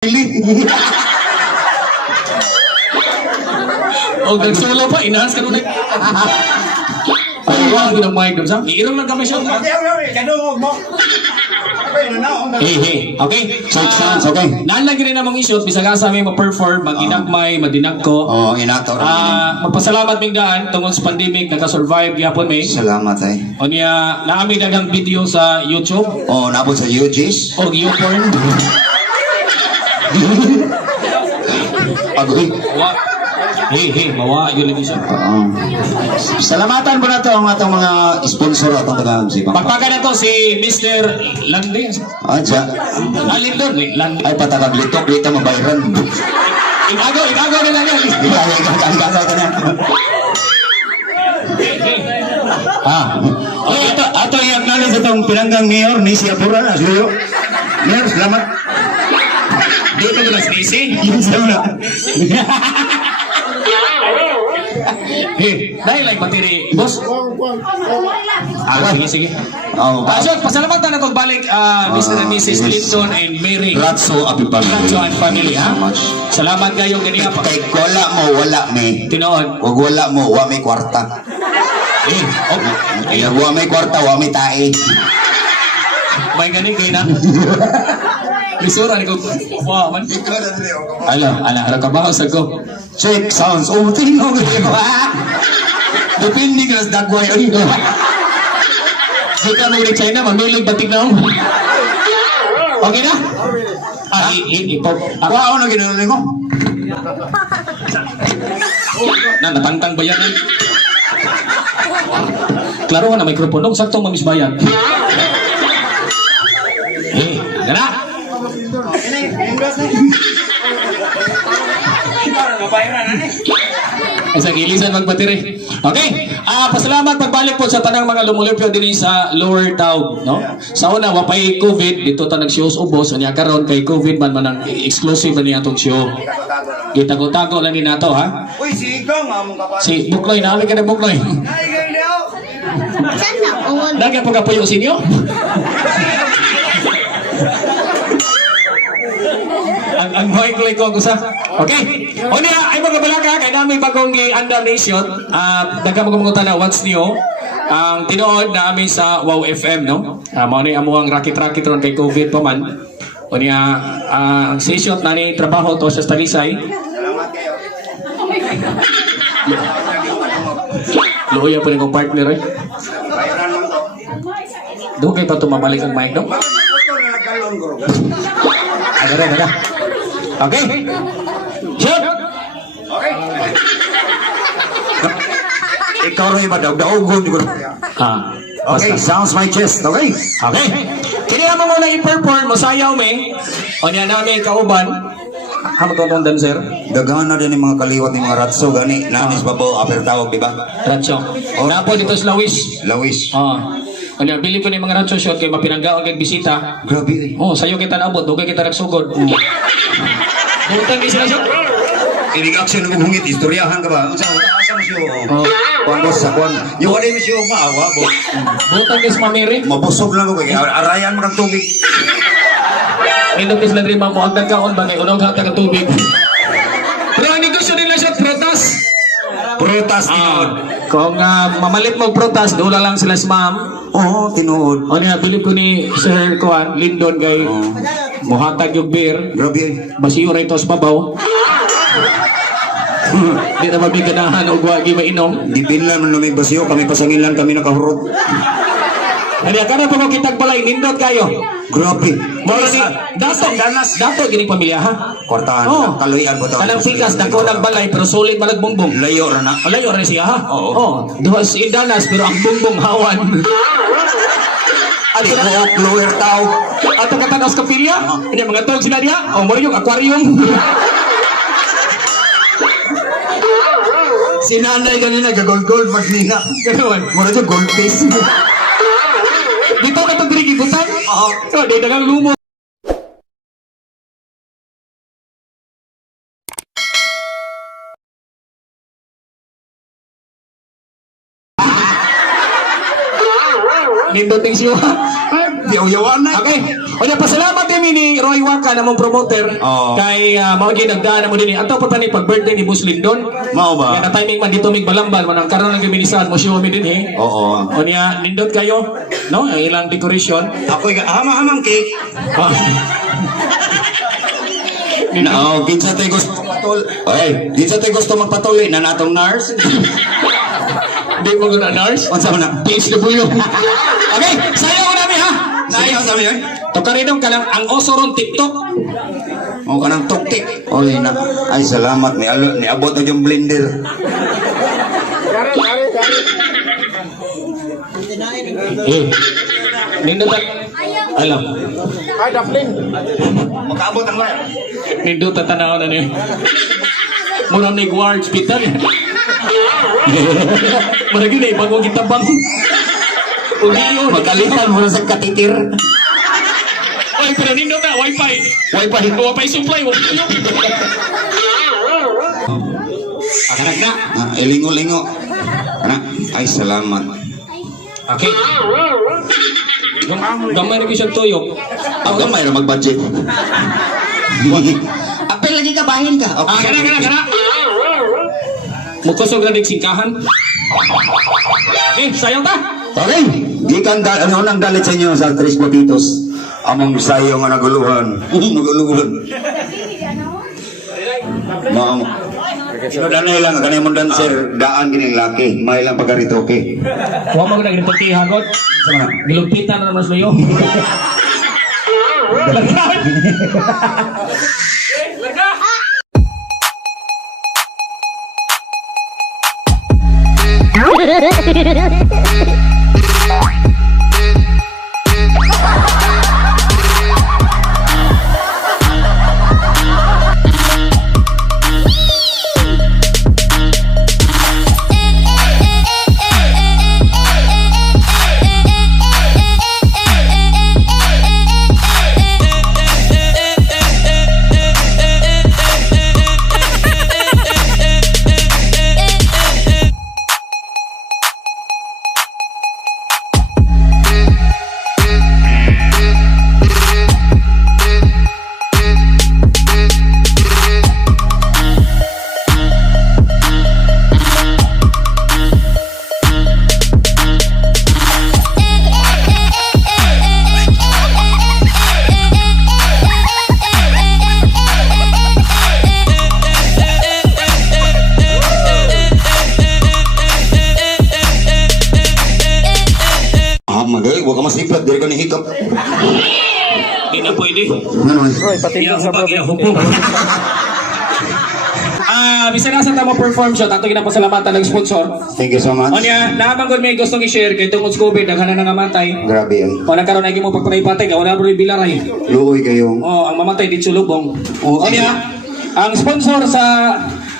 O nagsolo pa, enhance ka nun eh. Ay, wag ng mic doon sa. Iirong lang kami siya. Hey, okay. Sounds okay. Naalagi rin namang issues, bisag asa may ma-perform, mag-inagmay, madinag ko. Oo, inakaw rin. Magpasalamat ming daan tungkol sa pandemic, naka-survive gyapon may. Salamat ay. O niya, naami daghang video sa YouTube. Oo, nabot sa UGs. O YouPorn. Agoy. Hey, mawa yun lagi siya. Salamatan mo na to ang atong mga sponsor atong tagang si Pang. Pagpaga na to si Mr. Landi. Adya. Alindon, Landi. Ay patagag litok, kita mabayaran. Igago nila yan. Ikaw ka na. Okay, ato yung acknowledge itong pinanggang mayor ni Siapura na suyo. Mayor, salamat. Dito ko na sinisi. Yun salamat. Dahil lang matiri, boss. Sige. Oh, So, pasalamatan na itong balik, Mr. and Mrs. Clinton and Mary. Ratso Api Family. Ratso and family, ha? So much. Salamat kayong ganyan. Kay wala mo, wala may. Tinood. Wag wala mo, wa may kwarta. Ay, wa may kwarta, wa may tae. May ganing kayo na. Lisura ni ko. Wow, man. Ala, kabaho sa ko. Check sounds. Oh, tingnan ko dito. Depende ka sa dagway. Buka mo ni China, mamilig batik na ako. Okay na? Ako na ginanon mo. Natangtang bayan. Klaro ka na mikropono, saktong mamis bayan. Gana? Sa gilisan magbatiri. Okay. Pasalamat pagbalik po sa tanang mga lumulupyo din sa Lower Taub, no? Sa una wapay COVID dito ta nag-shows ubos unya karon kay COVID man ang exclusive ni atong show. Gitago-tago lang ni nato ha. Uy, si Igong, among kapat. Si Bukloy na ka na Bukloy. Ay, Igong, Lagi po kapuyo sinyo. ang mic like ko sa. Okay. O niya, ay mga balaga, kaya namin bagong i-andam nation. Daga mga na what's new. Ang tinuod na amin sa Wow FM, no? Mga ni amuang rakit-rakit ron kay COVID pa man. O niya, ang session na ni trabaho to sa Talisay. salamat kayo. Luya po rin kong partner eh. Bayaran mo to. Doon kayo pa tumabalik ang mic, no? Ito na nagkalong, guru. Ada. Okay. Shoot. Okay. Ikaw rin ba daw? Daugon ko. Okay, sounds my chest. Okay. Okay. Kini mo muna i-perform, masayaw me. O niya namin kauban. Hamo tong dancer. Daghan na din yung mga kaliwat ng mga ratso gani. Nanis pa po, aper tawag, di ba? Ratso. Napo dito sa Lawis. Lawis. O niya, bili ko ni mga ratso shot kay mapinanggaon kay bisita. Grabe eh. Oh, sayo kita naabot, dugay kita nagsugod. Butang di sila shot. Inig action ng hungit, istoryahan ka ba? Asa mo siya? Kuan boss sa kuan. Yung wala mo siya maawa, boss. Butang dis mamiri. Mabusog lang ko kaya arayan mo ng tubig. Indog is ladri mo ang nagkaon ba kay unong hatag ang tubig. Pero ang negosyo nila siya prutas. Prutas tinuod. Kung mamalit mo prutas, doon lang sila sa ma'am. Oo, tinuod. O niya, bilib ko ni Sir Kuan, Lindon kay muhatag yung beer. Grabe eh. Basiyo rin ito sa babaw. Di na mabiganahan o guwagi mainom. Dipinlan mo lumig basyo, kami pasangin lang kami nakahurot. Ano ka na po kitag balay, nindot kayo. Grabe. Mora ni dato gini pamilya ha. Kwartahan, Oh. kaluyan po to. Kanang pikas dako ng balay pero sulit malagbumbong. Layo ra na. Alayo rin siya ha. Oo. Oh, duha si Indanas pero ang bumbong hawan. Adi ko lower tao. Ato katanos kapilya. Ini mga tog sila diha. Oh, mo yung aquarium. Si nanay kanina gold magnina. Ganoon. Mura siya gold face. Dito ka itong dirigibutan? Oo. So, di dagang lumot. Nindot ng siya. Yaw-yawan na. Okay. O na pasalamat din ni Roy Waka na mong promoter Oo. kay mga ginagdaan mo din. Ato pa tani pag birthday ni Boss Lindon. Mao ba? Kaya na timing man dito mig balambal man ang karon ng giminisan mo siya mi din eh. Oo. O niya nindot kayo, no? Ang ilang decoration. Ako hama-hamang cake. No, kinsa tay gusto magpatul. Oy, kinsa tay gusto magpatuli na natong nurse? Di mo guna nurse. Unsa man na? PSW. Okay, sayo ko namin ha. Sayo sa mi. Tukarinong ka lang ang oso ron TikTok. O kanang tuktik. Oy na. Ay salamat ni abot na yung blender. Nindot alam. Makaabot ang wire. Nindot at tanaw na niyo. Murang ni Guard Hospital. Maragi na ibang gitabang. Uliyo. Magalitan mo na sa katitir. Oy, pero nindot na wifi. Wifi supply mo. Akanak na. Ilingo-lingo. Ana, ay salamat. Okay. Gamay na ko siyang tuyok. Ang gamay na mag-budget. Apel lagi ka bahin ka. Kana. Mukusog na singkahan. Sayang ta. Okay. Gikan ano nang dalit sa inyo sa Tres Botitos. Among sayo nga naguluhan. Naguluhan. Mao. Sino danay lang kanay mong dancer daan kining laki. May lang pagkaritoke. Huwag mo na ginipagti hagot. Sama. Gilugpitan na naman sa iyo. Magaling, huwag ka masiplat, diri ka nahikap. Hindi na pwede. Ano eh? Iya ko pag inahupo. Bisa na sa tamo perform shot, ato ginapasalamatan ng sponsor. Thank you so much. O niya, naman kung may gustong i-share kay tungkol sa COVID, naghanan na nga matay. Grabe ay. O nagkaroon na mo pagpatay-patay, wala mo rin bilaray. Luoy kayong. O, ang mamatay di sulubong. O niya, ang sponsor sa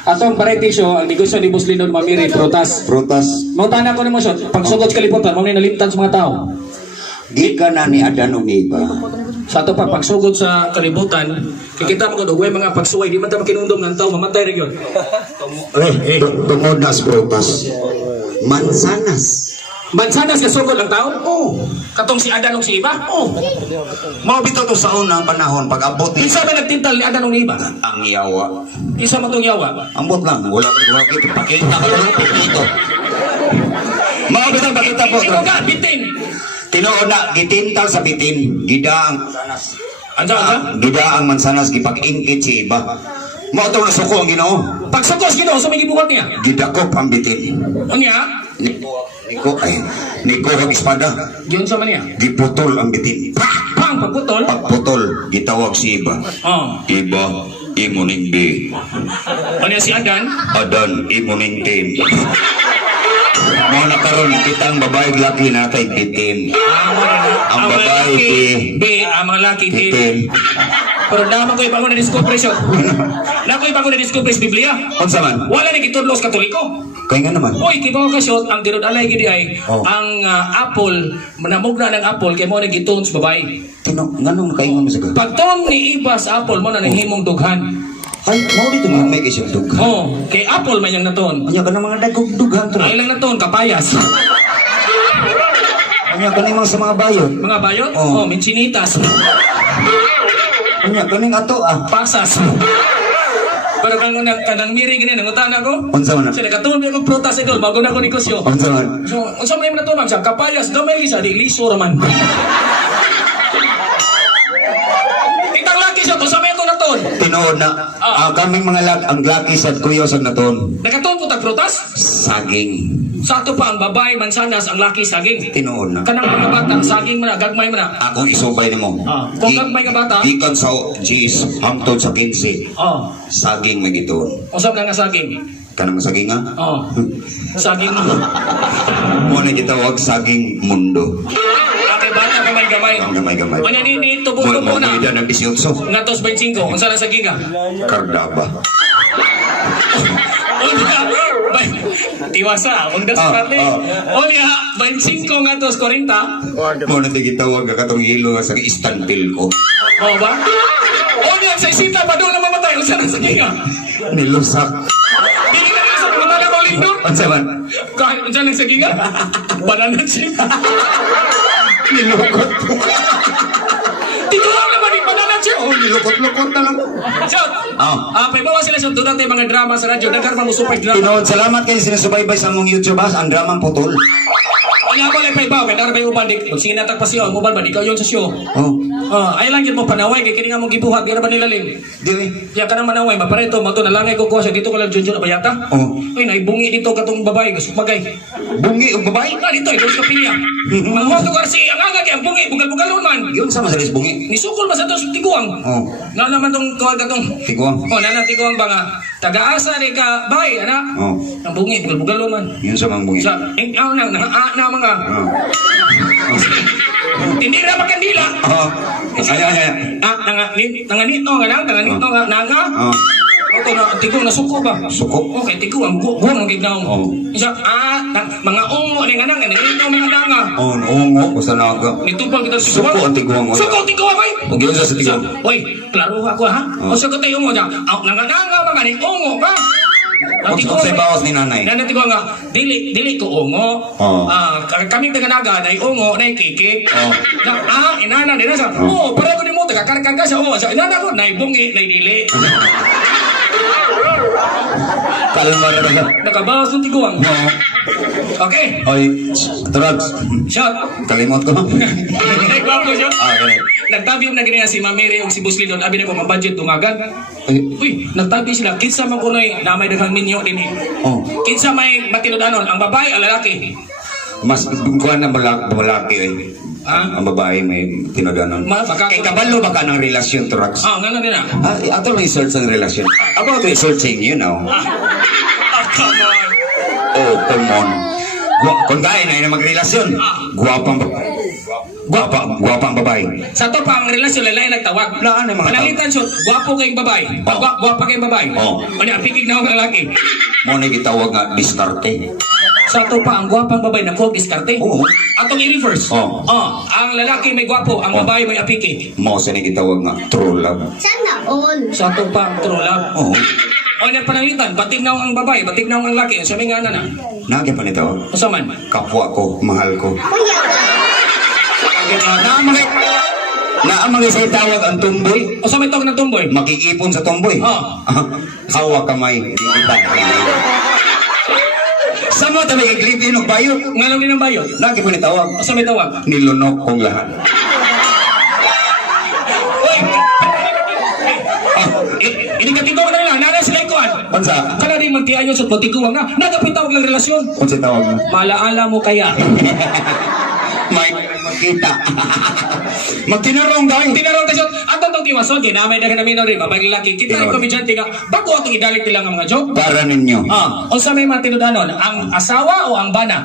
atong variety show, ang negosyo ni Boss Lindon Mamiri, Prutas. Prutas. Mautana ko ni mo shot, pag sugod sa kalibutan, mo nalimtan sa mga tao. Gikan na ni Adan o ni iba. Sa ato pa, pagsugod sa kalibutan, kikita mo ko, huwag mga pagsuway, di man tayo makinundong ng tao, mamatay rin yun. Tungod na sa prutas. Mansanas. Mansanas ka sugod ang tao? Oh. Katong si Adan o si Iba? Oh. Mabito to sa unang panahon pag abot ni Isa ba nagtintal ni Adan o ni Iba? ang yawa. Isa mo tong yawa? Ambot lang, wala ko pakita ka lang dito. Mabito pakita po. Ikaw ka, bitin! Tinuod na gitintal sa bitin, gidaang mansanas. Ansa? Gidaang mansanas gipag-ingkit si iba. Mao to na suko ang Ginoo. Pagsugos gino, sa may gibuhat niya. Gidakop ang bitin. Ang niya, Niko ang espada. yun sa man niya. Giputol ang bitin. Pang, pagputol. Pagputol, gitawag si iba. Oh. Iba, imuning B. Ano niya si Adan? Adan, imuning team. Mga nakaroon, kitang babae laki natay bitin. Ang babae B, ang mga laki D. bitin. Pero naman ko ibang ko na-discover siya. Naman ko ibang ko na-discover sa Biblia. Unsa man? Wala na kitudlos Katoliko. Kaya nga naman. Uy, kibaw ka shot, ang dinudalay gidi ay Oh. ang apple, manamugna ng apple, kay mo na gitun sa babae. Nganong nakaingon mo sa ka? Pagtong ni Iba sa apple mo na nahimong dughan. Ay, mau dito nga may kisip dughan. Oh, kay apple man yung naton. Anya ka na mga dagog dughan to. Ay lang naton, kapayas. Anya kaning mga sa mga bayot. Mga bayot? Oo. Oh, minchinitas. Anya kaning ato Pasas. Pero kanang miri gini nangutan ako. Unsa man? Sila katulog ako prutas idol bago na ako negosyo. Unsa man? So, unsa man na to ma'am? Sa kapayas gamay isa di liso raman. Kitang laki siya to sa may ko na ton. Tinuod na kaming mga ang laki sa kuyo sa naton. Nakaton po tag prutas? Saging. Sa ato pa ang babae mansanas ang laki saging. Tinuod na. Kanang mga bata saging man gagmay man na. Akong isubay nimo. Kung gagmay ka bata? Gikan sa G's hangtod sa 15. Oh. Saging may gituon. Usap na nga saging. Kanang saging nga. Oh. Saging mo. Mo na gitawag saging mundo. Ate bata gamay-gamay. Ang gamay-gamay. Ano ni tubo-tubo na. Mo na ng 18. Ngatos 25. Unsa na saging ka? Kardaba. Tiwasa, undas parli. O niya, 25 ngatos 40. Mo na gitawag ka katong hilo nga sa istantil ko. O ba? O niya, sa isita pa doon na mamatay. Unsa na saging ka? Nilusak. Dili na sa pagkatala ko lindor. Unsa man? Kahit unsa na saging ka? Bananan siya. Nilukot. Dito lang naman yung bananan siya. Oh, nilukot-lukot na lang. Shot! Paibawa sila sa tunang tayo mga drama sa radyo. Nagkaroon mga super drama. Tinood, salamat kayo sinusubaybay sa mong YouTube ang dramang putol. Ang nga pala paibaw, kaya naroon ba yung uban, sige natag pa siya, mobile ba, di ka yun sa show. Oh, Ay lang yun mo panaway, kaya kini nga mong gibuhat, di na ba nilalim? di eh. Kaya ka nang manaway, mapareto, mato nalangay ko kuha siya, dito ka lang Junjun na bayata. Oh. Uy, naibungi dito katong babae, gusto magay. Bungi o babae? Na dito, ito sa pinya. Mga hoto kasi, ang aga kaya ang bungi, bugal-bugalon man. Yun sa masalis bungi. Nisukol ba sa to sa tiguang? Oh, Na naman tong kuha katong, tiguang. nana tiguang ba nga, taga-asa ni ka, bay, ana? Oh, Ang bungi, bugal-bugalon man. yun sa mga bungi. Sa, na mga, Oh. hindi na magkandila. Oh. Ay. Nanganito nga lang, nanganito nga, nanga. Oh. Ito na, tigo na suko ba? Suko? Okay, tigo ang buong gignaw. Oh. Isa, mga ungo ni nga nang, nanganito mga nanga. Oh, noongo ko sa naga. Nitupang kita sa Suko ang tiguang. Suko, tigo ay. Huwag yun sa tiguang. Uy, klaro ako ha. O sa kutay ungo dyan. Nangananga mga ni ungo ba? Huwag sa bawas ni nanay. Nanati ko nga, dili ko ungo. Oh. Kaming taga-naga, na ungo, na kikik. Oh. Inana, din sa, para ko ni mo, taga-karkan ka sa ungo. Sa inana ko, na bungi, na dili. Kalma na lang. Nakabawas ng tiguang. No. Okay, Oy, Trods. shot. Kalimot ko. Nagwapo siya. Okay. Nagtabi na ganyan si Mamiri o si Busli doon. Abi na ko, mabudget tumagan. Ay, Uy, nagtabi sila. Kinsa man kunoy na may daghang minyo din eh. oh. Kinsa may matinudanon, ang babae, ang lalaki. Mas kuha na malaki eh. Ah? Ang babae may tinaganon. Kay kabalo ba ka ng relasyon, Trods? Nga na din ah. Ato research ang relasyon. About researching, you know. Come on. Oh, come on. Kung tayo na magrelasyon, guwapang babae. Sa to pa ang relasyon, lalay nagtawag. Laan ang mga Panalitan siya, gwapo kayong babae. Oh. Gwapa kayong babae. Oh. O niya, pikig na akong lalaki. Mo na gitawag nga diskarte. Sa to pa ang gwapang babae na kog diskarte. Oo. Atong i-reverse. Oh. Ang lalaki may gwapo, ang Oh. babae may apiki. Mo sa na gitawag nga true love. Sana all. Sa to pa ang true love. Oo. O niya panalitan, batignaw ang babae, batignaw ang lalaki. Sabi nga na. Nagyan pa nito. Masa man? Kapwa ko, mahal ko. Kuya, Naamang isa tawag ang tumboy. O sa may tawag ng tumboy? Makikipon sa tumboy. Oh. Hawa kamay. Iba. Sa mo tabi kay Clipin og bayo. Nga lang din ang bayo. Nagyan pa ni tawag. O sa may tawag? Nilunok kong lahat. Uy! Ini ka tingkong na nila, nana sila ikuan. Bansa. Kala din magtiyan yun sa patikuwang na, nagapitawag ng relasyon. Kung sa tawag mo. Malaala mo kaya. May magkita. Magtinarong gawin. Tinarong tayo, ato itong tiwason, ginamay na namin na rin, babae lalaki. Kita rin Tinarong. komedyante nga, bago itong idalik nila ng mga joke. Para ninyo. O sa may mga tinudanon, ang asawa o ang bana?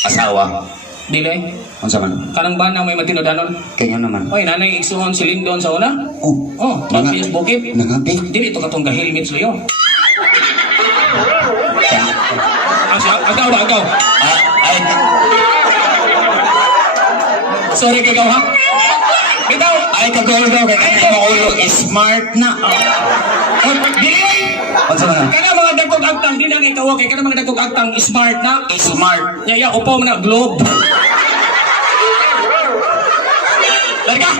Asawa. Dili, Kung sa man. kanang bana may matinudanon. Kaya naman. Oy, nanay igsuhon si Lindon sa una. Oh. Magpiyas bukid. Nangapi. Dili ito katong gahilmit suyo. Agaw. Ay. Sorry kay gaw ha. Bitaw, Ay, kaguldo, kaya ulo, smart na. Dili ay! Ano na? Kana mga dagkog agtang, di na kay kawa kay kana mga dagkog agtang smart na. Smart. Yaya, upo mo na, globe. Larga!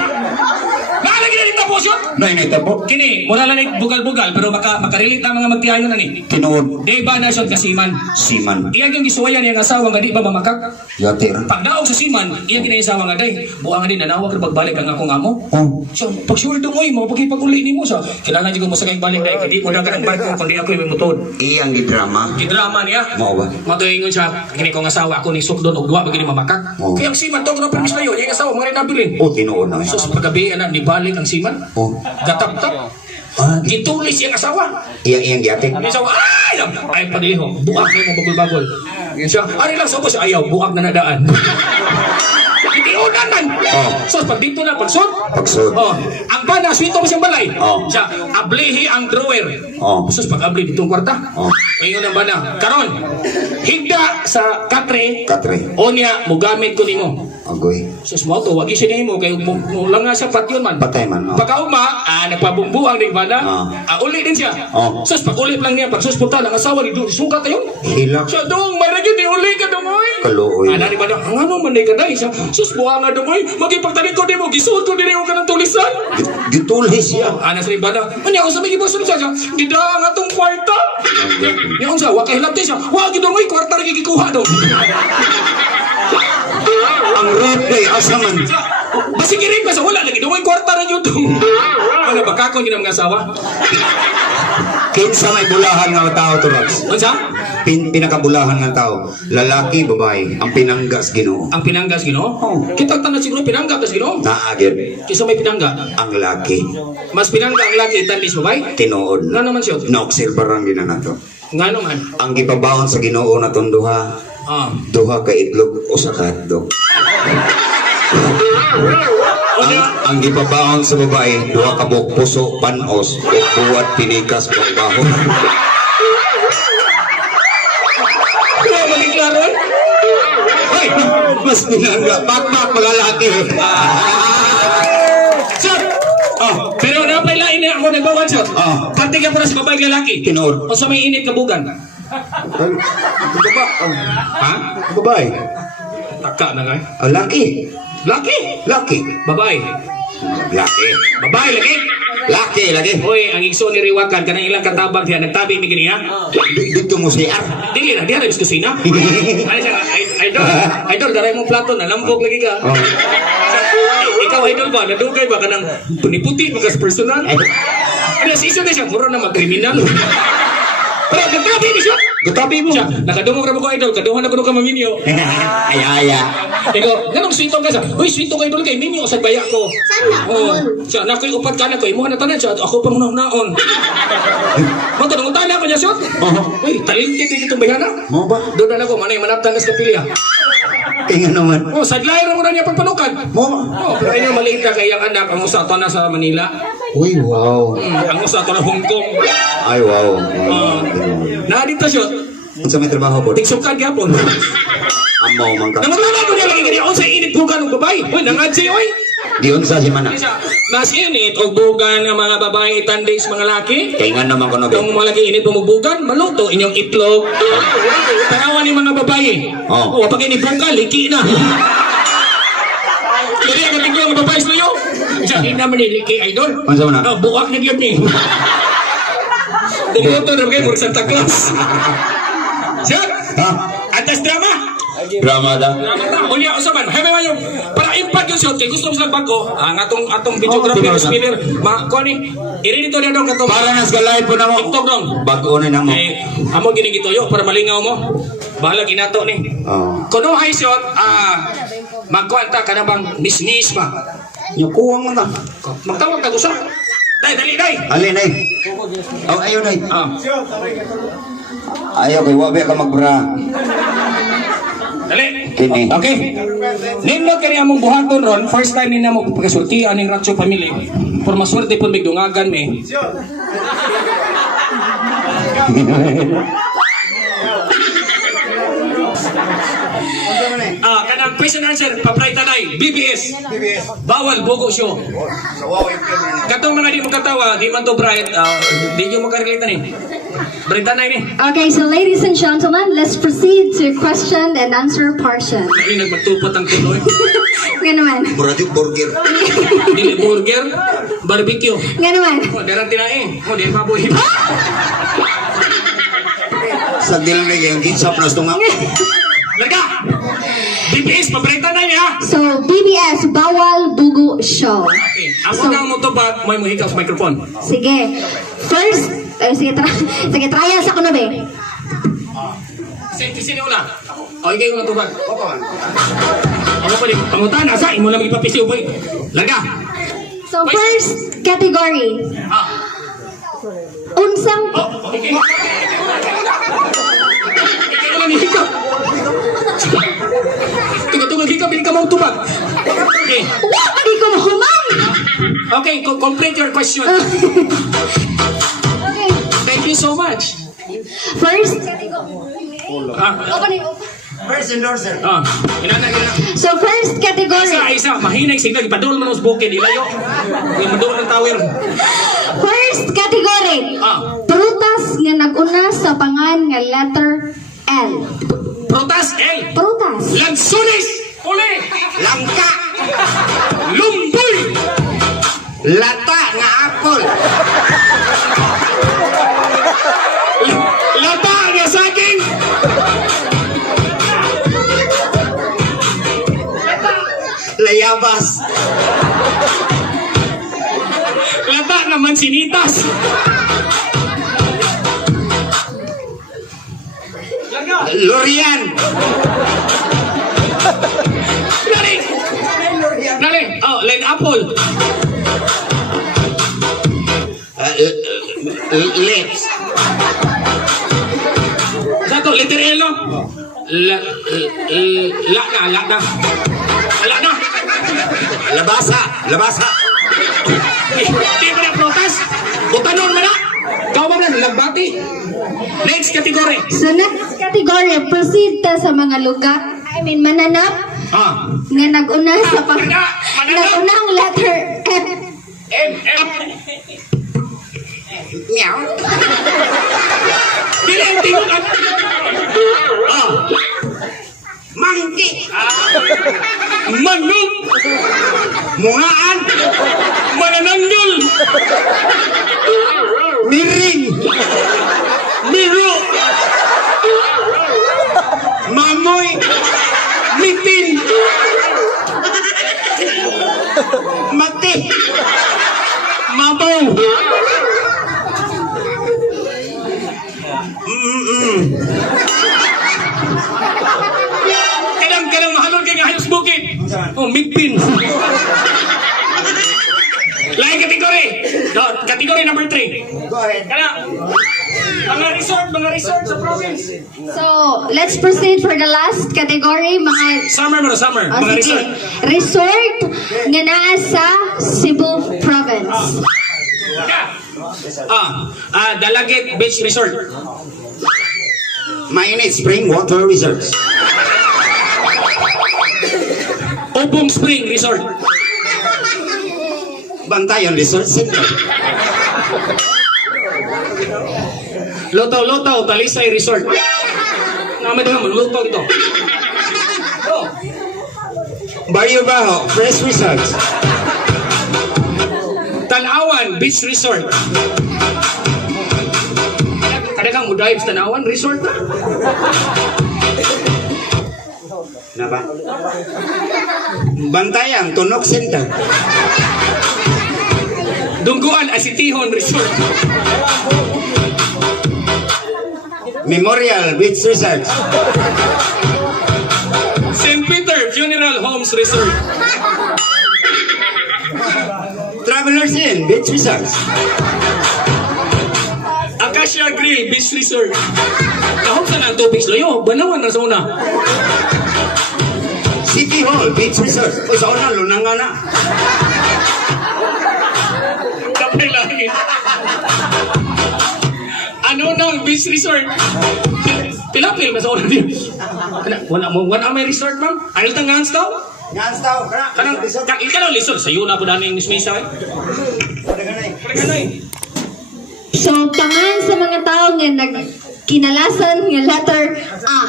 Naalagi na dito po siya? Nainita po. Kini, mura lang bugal-bugal, pero makarelate na mga magtiayo na ni. Tinuod. Di ba na siya kasiman? Siman. Iyang yung gisuwayan niyang asawa nga di ba mamakak? Yate ra. Pag naog sa siman, iyang kinaisawa nga day. Buang nga din, nanawag na pagbalik ang akong amo. Oh. So, pag sure doon mo, mapagipag-uli ni mo sa. Kailangan dyan ko masakay balik dahil hindi ko na ka ng barko kundi ako yung mutod. Iyang gidrama. Gidrama niya. Mao ba? Matuingon siya, kini kong asawa ako ni sukdon og duwa bagini mamakak. Oh. Kaya ang siman to no permis layo, yung asawa mga rin nabilin. Oh, tinuod na. So sa paggabi na ni balik ang siman. Oh. Gatap-tap. Ah, Gitulis yung asawa. iyang giyate. Ang asawa, ay padiliho, buak na yung bagol-bagol. Siya, ari lang sa siya, ayaw, buak na nadaan. Itiunan man. Oh. So pag dito na pagsud. Pagsud. Oh, ang bana swito mo siyang balay. Oh. Siya, ablihi ang drawer. Oh. So pag abli ditong kwarta. Oh. Ngayon ang bana. Karon, higda sa katre. Katre. O niya, mugamit ko nimo. Agoy. Sus mo to, wag isin mo kay lang nga sa patyon man. Patay man. Oh. Pagkauma, nagpabumbuang ni bana. Uli din siya. Oh. Sus pag uli lang niya, pag suspunta ang asawa ni sukat tayo. Hilak. Siya dong, may nagyo di uli ka dong oy. Kaluoy. Ana ni bana, ang ano man ka dai siya. Sus buha nga dong oy, magipagtanig ko nimo, gisuot ko diri ka ng tulisan. Gitulhis siya. Ana sa bana, anya ko sa may gibuson siya. Gida ang atong kwarta. Nya unsa, wa kay hilabti siya. Wa gid dong oy, kwarta ra gikuha dong. Ang rap kay asaman. Basig rin pa sa wala lagi dong oy, kwarta ra jud dong. Ano ba kakon gid ang mga asawa? Kinsa may bulahan nga tao to, Rags? Unsa? Pinakabulahan nga tao. Lalaki, babae. Ang pinanggas Ginoo. Ang pinanggas Ginoo? Oh. Kitang tanan siguro pinanggas Ginoo. Naagir. Kisa may pinangga. Ang laki. Mas pinangga ang laki tandis babay. Tinuod. Nga naman siya. Naoksil barang ginanato. Nga naman. Ang gipabawon sa Ginoo na duha. Ah. Duha ka itlog o sa hotdog. Ang gipabawon sa babae, duha ka buok puso, panos, o buwat pinikas pagbaho. Kaya magiklaro eh. Ay, mas pinangga. Bakbak mga laki. Sir! Oh, pero napailain na ako nagbawan sir. Ah. Pati ka para sa babae lalaki. Tinuod. O sa may init kabugan. Ha? Babae. Taka na nga. Ang laki. Laki! Laki. Babae. Laki. Babae lagi. Laki, laki. Hoy, ang igso ni Riwakan, kanang ilang katabang diya, nagtabi mi gini ha? Dito mo si Ar. Dili na, diya na bis kusina. Ano siya, idol, daray mong plato na, lambog lagi ka. Oh. Ikaw idol ba, nadugay ba ka ng puniputi, magas personal? Ano, siya na siya, mura na magkriminal. Pero, nagtabi ni siya. Gutabi mo. Siya, nakadungog na mo ko idol, kaduhan na ko ka maminyo. Ay. Ikaw, ganong swito ka sa, uy, swito ka idol kay minyo, sa baya ko. Siya, nakoy upat ka na ko, imuha na tanan siya, ako pa muna naon. Matanong tanan ko niya siya. Uy, talintit din itong bayana. Mo ba? Doon na ako, manay manaptan na sa kapilya. Kaya naman. Oh, sadlay ra mo na niya pagpanukan. Mo. Oh, pero ayun maliit ka kay ang anak, ang usa to na sa Manila. Uy, wow. Ang usa to na Hong Kong. Ay, wow. Na dito siya, Kung sa may trabaho po, tigsukad gyapon. amaw man ka. Namutana mo niya lagi kini sa init bugan ng babae. Uy, nangadsi oy. Diyon sa si Mana. Mas init og bugan ng mga babae itandis mga laki. Kaya nga naman ko na. Kung malaki init pumubugan, maluto inyong itlog. Tanawan ni mga babae. Oh. O pag inibugan, liki na. Kaya ang tingin ang babae sa iyo. Siya, hindi naman niliki, idol. Ano sa Mana? Oh, buwak na gyud ni. Bumoto na kayo for Santa Claus. Siya, Ha? atas drama. Drama da. Unya usaban, hay may mayo para impact yung shot kay gusto mo sa bago. Ang atong videographer spinner, ko ni iri dito na dong katong Para nas galay po na mo. TikTok dong. Bago na mo. Eh, amo gini gitoyo para malingaw mo. Bahala ginato ni. Oh. Kuno high shot, magkuanta ka na bang misnis ba? Yukuwang mo na. Magtawag ka gusto. Dali. Alin ay. Oh, ayun ay. Ayaw kay wabi ka magbra. Dali. Kini. Okay. Nindot kani among buhaton ron, first time ni namo pagkasulti aning Ratio family. For maswerte pud bigdungagan mi. Kanang Question answer, papray tanay, BBS. BBS. Bawal, bugo show. Sa Wow FM rin. Katong mga di magkatawa, di man to bright, di nyo makarelate ni. Bright tanay ni. Okay, so ladies and gentlemen, let's proceed to question and answer portion. Ay, nagmagtupot ang tuloy. Nga naman. Murado burger. Dili burger, barbecue. Nga naman. Oh, darang tinae. Oh, di baboy. Sa dilang na yung ginsap na tunga. Laga! BBS, papray tanay niya. So, BBS, Bawal Bugo Show. Okay, amo na mo to ba, may muhikaw sa microphone. Sige. First, sige, trial sa kuno be. Sino una? O, ikay ko na tubag. Opo. Ako pa rin, pangutan, asa, imo lang ipapisiw po. Laga! So, first category. Ah, Unsang oh, okay. Ikay ko lang hikaw. Tugatugag hikaw, hindi ka mong tubag. Okay. Wa di ko mahumam. Okay, complete your question. Okay. Thank you so much. First, Ah, opening. First endorser. inana. So, first category. Isa, mahinay signal, ipadol man os bukid, ilayo. Imadol ng tower. First category. Ah, Prutas nga naguna sa pangan nga letter L. Protas, L. Prutas. Lansunis, uli. Langka. Lumboy. Lata nga apple. Lata nga saging. Layabas. Lata nga mansinitas. Lorian. Dali. Dali. Oh, line apple. Lips. Satu, letter L, no? La na. Labasa. Labasa. Di ba na protas? Butanon mo na. Kau ba na lagbati? Next category. So, next category, proceed ta sa mga lugar, mananap, Ah. nga nag-una sa Mananap! nag-unang letter F. M. Meow. Dili ang tingog ang... Ah. Mangki. Manug. Mungaan. Manananggol. Miring. Miro. Mamoy. Mitin. Mati. Mabaw. Kadang mahalon kay nga hayos bukid. Oh, migpin. Lain kategory. Kategory number 3. Go ahead. Kana mga resort sa province. So, let's proceed for the last category, mga Summer. oh, Mga sige. resort. Resort nga naa sa Cebu Province. Dalagit Beach Resort. Mainit Spring Water Reserves. Ubong Spring Resort. Bantayan Resort Center. Lotaw, Talisay Resort. Naman din naman, Lotaw ito. Oh. Barrio Bajo Fresh Resorts. Tanawan Beach Resort. Kada kang mudive sa Tanawan Resort na. Na ba? Bantayan Tunok Center. Dungguan Asitihon Resort. Memorial Beach Resorts. St. Peter Funeral Homes Resort. Travelers Inn Beach Resorts. Acacia Grill Beach Resort. Kahong sa ng tubig loyo, banawan na sa una. City Hall Beach Resorts. O sa una, lunang nga na. Kapay langit. Ano nang beach resort? Pilapil, mas una din. Wala may resort, ma'am? Ayaw tang hands daw? Ngans tao, kana. Kanang, ikaw lisod, sayo na po dani yung mismisa eh. Ganay. Kanay. So, pangan sa mga tao nga kinalasan nga letter A.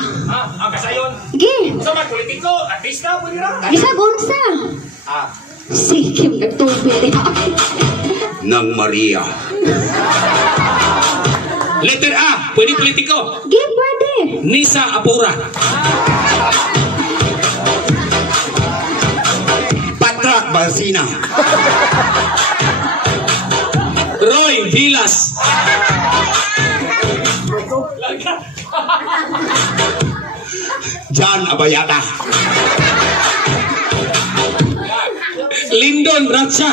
Kasayon. Sige, Sa mga politiko, artista, pwede na. bisag unsa. Si Kim nagtubi. Nang Maria. Letter A, pwede politiko. Sige, pwede. Nisa Apura. Patrak Balsina. Roy Vilas. Jan Abayata. Lyndon Bracha.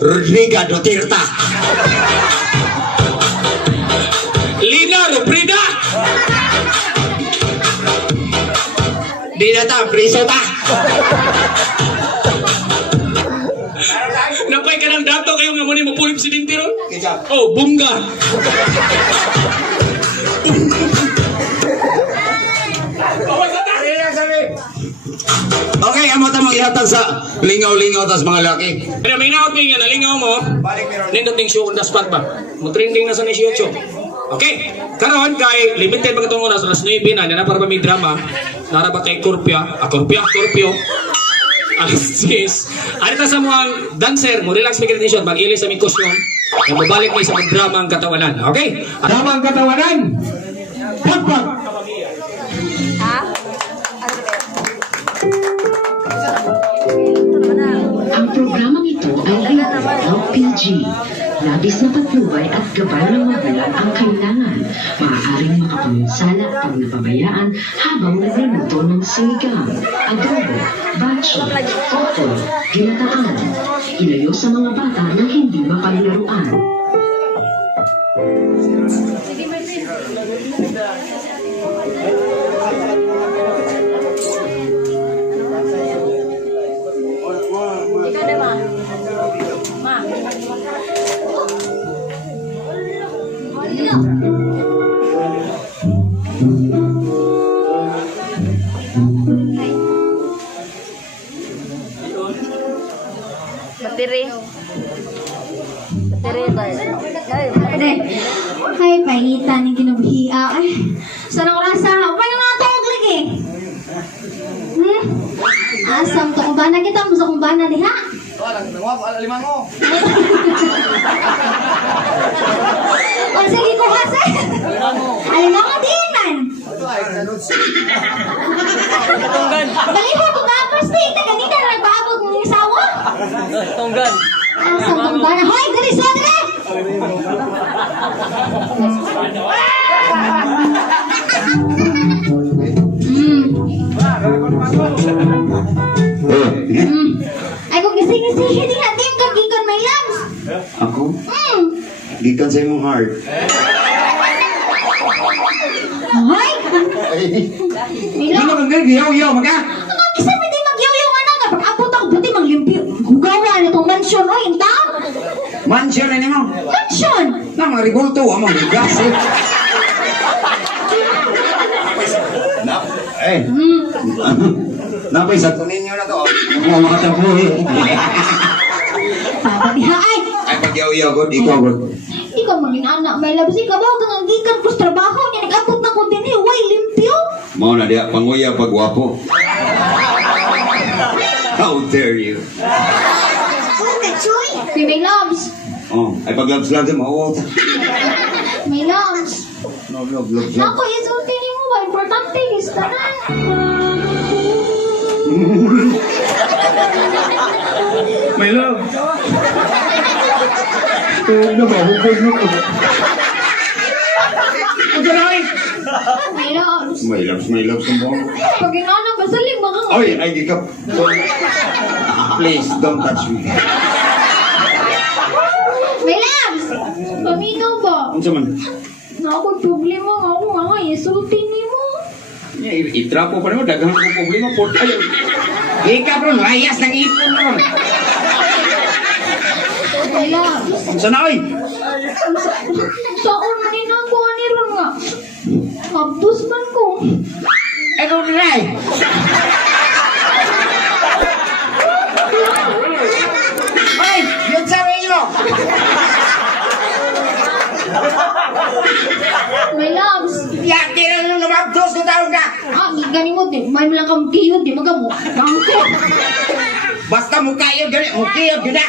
Rodriga Duterte. Lina Robrida. Dinata Prisota. Napay ka ng dato kayo nga muna mo pulip si Dintiron. Kisa. Oh, bunga. Okay, amo ta mag-ihatag sa lingaw-lingaw tas mga laki. Pero may naot kayo nga nalingaw mo. Balik meron. Nindot show on the spot ba? Mo trending na sa 18. Okay. Karon kay limited pag itong oras, alas 9 na para pa may drama. Nara ba kay Scorpio? Scorpio. Alas 10. Ano ta sa mga dancer, mo relax may condition, mag-ilis sa may kusyon. Yung mabalik may sa drama ang katawanan. Okay? Drama ang katawanan. Pagpag. Ang programang ito ay rated LPG. Labis na patnubay at gabay ng magulang ang kailangan. Maaaring makapanginsala pag napabayaan habang nagluluto ng sinigang, adobo, bachi, koko, ginataan. Ilayo sa mga bata na hindi mapaglaruan. Bateri. Bateri ba? Ade, ay, pahitan ng kinubuhiya. Ay, sarang rasa. Upay nga natawag lagi. Asam to kumbana kita. Musa kumbana diha. Limang mo. O sige ko hasa. Alam mo ka din man. Baliho ko nga pasti. Ganita na nagpaabot ng isawa. Asam to kumbana. Hoy, dali sa dali. Ay, kung gising-gising, hindi natin yung kagikan may labs. Ako? Gikan sa imong heart. Hoy! Milo, kang giyaw-yaw maka? ang isa hindi magyaw-yaw nga na nga. Pag-abot ako, buti manglimpyo. Hugawa na itong mansyon, hoy, yung tao. Mansion na nimo. Mansyon! Na mga rigulto amo gas. Eh. Napay sa Kunin nyo na to. mo makatapoy. Papadiha ay! Ay pagyaw-yaw gud ikaw gud. Ikaw maging anak, may labs. Ikaw ba kang ang gikan ko sa trabaho niya. Nag-abot na ko din eh. Way, limpyo. Mao na dia panguya pagwapo. How dare you? May may labs. Oh, ay paglabs-labs mo. May labs. No, love. Ako, isulti niyo mo ba? Importante, listanan. My love. Nabahugod mo ko. May labs. My loves mo. Pag inanak, basaling mga nga. Oy, ay gikap. Please, don't touch me. May labs! Paminaw ba? Unsa man? Ako, problema nga ako nga. Isulti niyo mo. Itrapo pa naman, daghang ko problema po tayo. Ika bro, layas ng ipon bro. My love. Sanay! Saan man ako ni ron nga? Mabdos man ko. Ikaw dinay! Ay! Yun sa inyo! My loves. Yakin na nung namabdos ko tawag ka! Gani mo din. May lang kang kiyod, di magamo. Bangko. Basta mukha yun gani, mukha yun gani!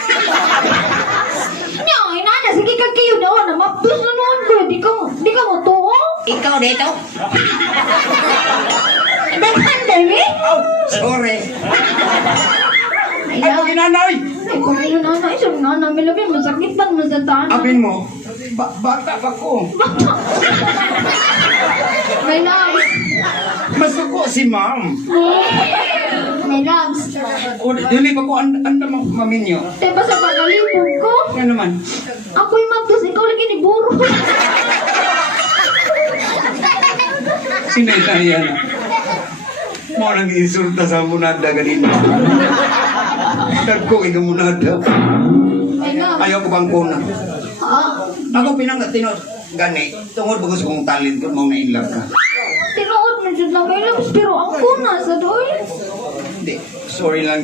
Nya, inana, sige kang kiyod na. Mabdos na noon ko. Di ka mo to, oh? Ikaw dito? Dagan, Demi? Oh, sorry! My Ano love. ginanoy? Ay, kung yun nana, isang nana, may labi, masakitan, masataan. Abin mo, bata pa ko. My loves. Masuko si ma'am. My loves. O, dili pa ko anda maminyo. Te, basta pagalipog ko. Yan naman. Ako'y mabdos, ikaw lagi ni Buro. Sinaya na. Mo nang insulta sa munada ganina. Dagko ikaw munada. My love. Ayaw ko bang kuna. Ha? Ako pinangatino gani. Tungod bagus kong talent ko mo na in love ka. Tinuod na dyan lang, my loves, pero ang kuna sa doy. Hindi. Sorry lang.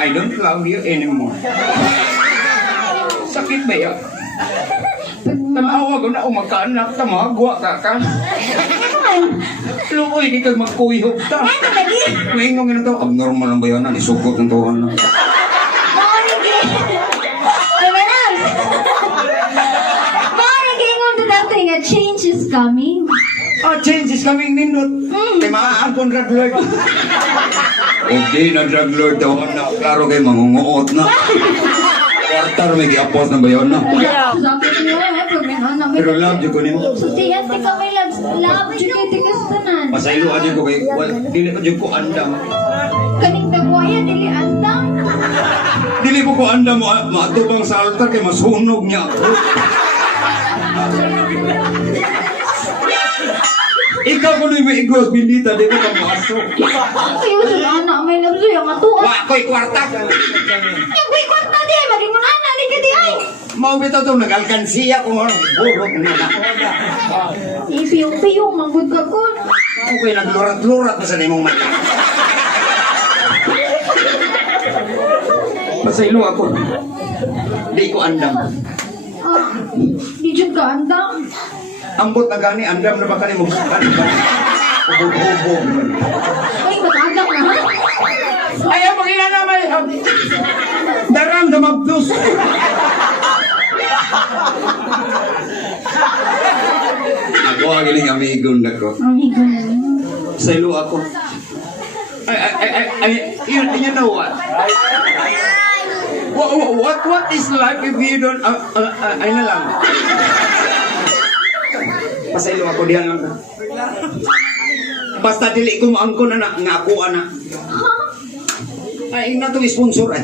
I don't love you anymore. Sakit ba yan? Tanawa ko na umakaanak. Tamagwa ka ka. Luoy, di ka magkuyhog ta. Maingong na to. Abnormal ang bayanan. Isukot ng tuhan na. Morning, oh, my loves. Morning, on to that thing, a change is coming. Ah, change is coming nindot. Timaan kong drug lord. Okay na drug lord daw na. Klaro kayo mangunguot na. Kwartar may giapos ng bayan na. Sabi niya, pag may anak, Pero love dyan ko nimo. so, tiyan, tika, my loves, love, jukay, tika, tanan. Masaylo ka dyan ko kay. Dili ko dyan ko andam. Kaning dagwaya, dili andang. Dili ko andam mo. Matubang sa altar kay masunog niya ako. Ikaw ko na may igos, bindita, di ko ka masok. Ayaw sa anak, my loves, yung atuwa. Wa ko'y kwarta. Yung kuy kwarta di, maging mo na, di ka di ay. Mau bitaw to, nag-alkansiya ko mo. Burok na na. Ipiyong-piyong, manggod ka ko. Ako ko'y naglurat-lurat pa sa nimong mata. Pasaylo ako. Di ko andam. Di dyan ka andang. Ambot na gani, andam na ba ka ni mo? Ubog-ubog. Ay, matagak na ha? Ayaw mo naman. Daram na mabdus. Ako ang giling amigon na ko. Amigo na niya. Saylo ako. You know what? What is life if you don't... ay na lang. Pasaylo ako diyan lang. Basta dili ko maangko na nga ako na. Ay, na to sponsor ay.